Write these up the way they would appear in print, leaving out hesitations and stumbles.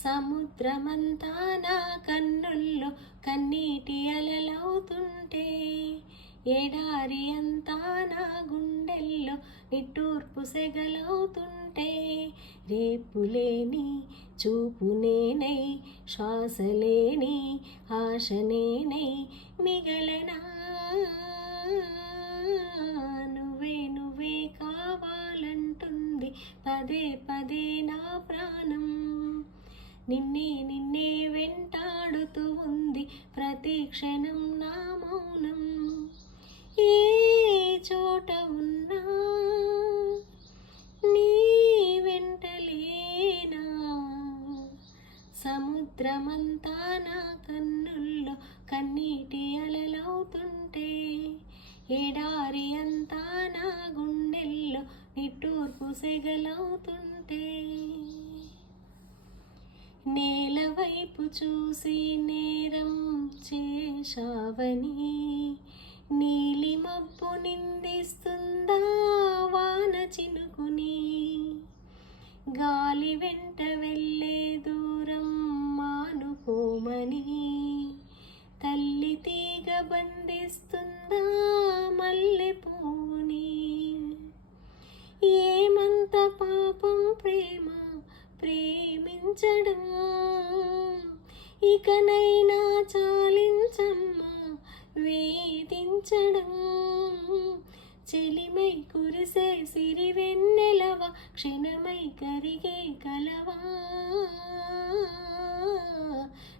సముద్రమంతా నా కన్నుల్లో కన్నీటి అలలవుతుంటే, ఎడారి అంతా నా గుండెల్లో నిట్టూర్పు సెగలవుతుంటే, రేపులేని చూపునేనై శ్వాసలేని ఆశనేనై మిగలనా, నువ్వే నువ్వే కావాలంటుంది పదే పదే నా ప్రాణం. నిన్నే నిన్నే వెంటాడుతూ ఉంది ప్రతి క్షణం నా మౌనం. ఏ చోట ఉన్నా నీ వెంటలేనా, సముద్రమంతా నా కన్నుల్లో కన్నీటి అలలవుతుంటే, ఎడారి అంతా నా గుండెల్లో నిట్టూర్పు సెగలవుతుంటే, నేల వైపు చూసి నేరం చేశావని నీలి మబ్బు నిందిస్తుందా వాన చినుకుని, గాలి వెంట వెళ్ళే దూరం మానుకోమని తల్లి తీగ బంధిస్తుందా మల్లె పూని. ఏమంత పాపం ప్రేమ ప్రేమించడం, ఇకనైనా చాలించమ్మా వేధించడం. చెలిమై కురిసే సిరివెన్నెలవా క్షణమై కరిగే కలవా,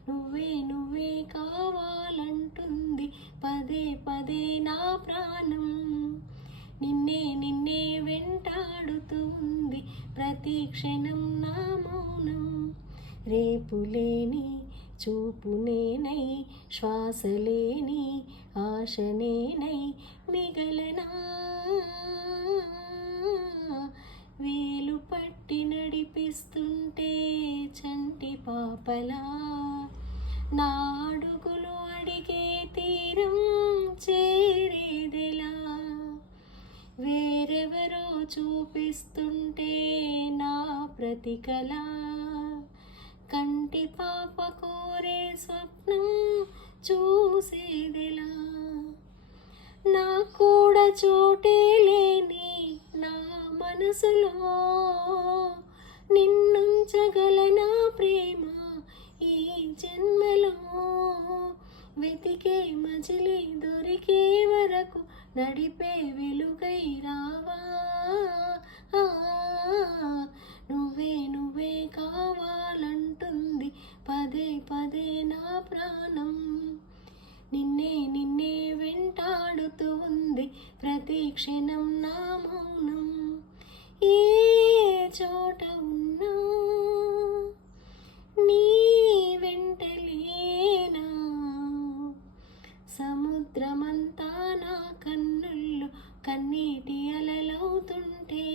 నువ్వే నువ్వే కావాలంటుంది పదే పదే నా ప్రాణం. నిన్నే నిన్నే వెంటాడుతూ ఉంది ప్రతి క్షణం నా మౌనం. రేపులేని చూపునేనై శ్వాసలేని ఆశనేనై మిగలనా, వేలు పట్టి నడిపిస్తుంటే చంటి పాపలా నా అడుగులు అడిగే తీరం చేరేదెలా, వేరెవరో చూపిస్తుంటే నా ప్రతికలా కంటి పాప కోరే స్వప్నం చూసేదెలా. నా కూడా చోటే లేని నా మనసులో నిన్నుంచగలనా ప్రేమ ఈ జన్మలో, వెతికే మజిలీ దొరికే వరకు నడిపే వెలుగై రావా, నువ్వే నువ్వే కావాలంటుంది పదే పదే నా ప్రాణం. నిన్నే నిన్నే వెంటాడుతూ ఉంది ప్రతి క్షణం నా మౌనం. ఏ చోట ఉన్నా నీ వెంటలేనా, సముద్రమంతా నా కన్నుల్లో కన్నీటి అలలవుతుంటే,